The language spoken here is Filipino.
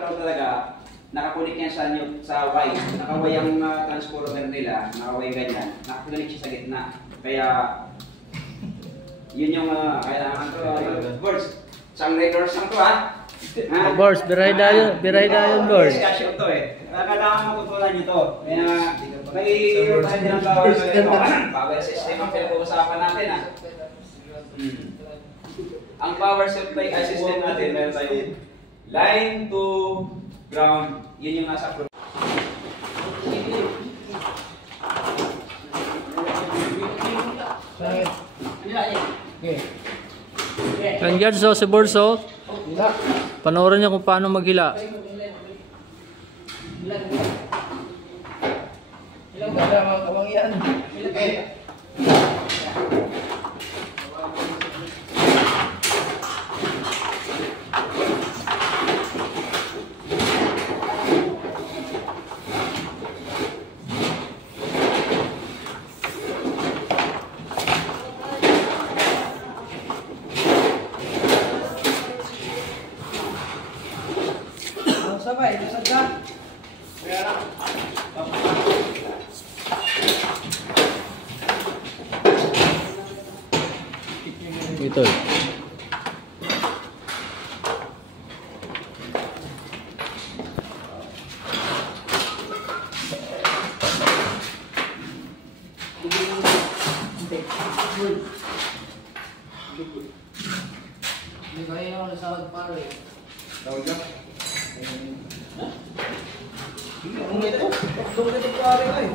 ground talaga, nakakunik yan sa Y. Naka-Y ang transformer nila, naka-Y ganyan. Nakakunik siya sa gitna. Kaya, yun yung kailangan to. Birds, isang reverse lang to ha. Boss, biray dayon, boss. Discussion to eh. Kailangan makutulan nyo to. Kaya, may tayo ng power power system ang pinag-uusapan natin ha. Ang power supply system natin, meron tayong line to ground. Yun yung nasa group. And guys, so si Borso, panoorin niyo kung paano maghila. Ilang kada mga yan. Sabay, sadya. Ito. Hindi kayo yung sahod pare. Tawag ka? Ano ito? Ano ito pare ay?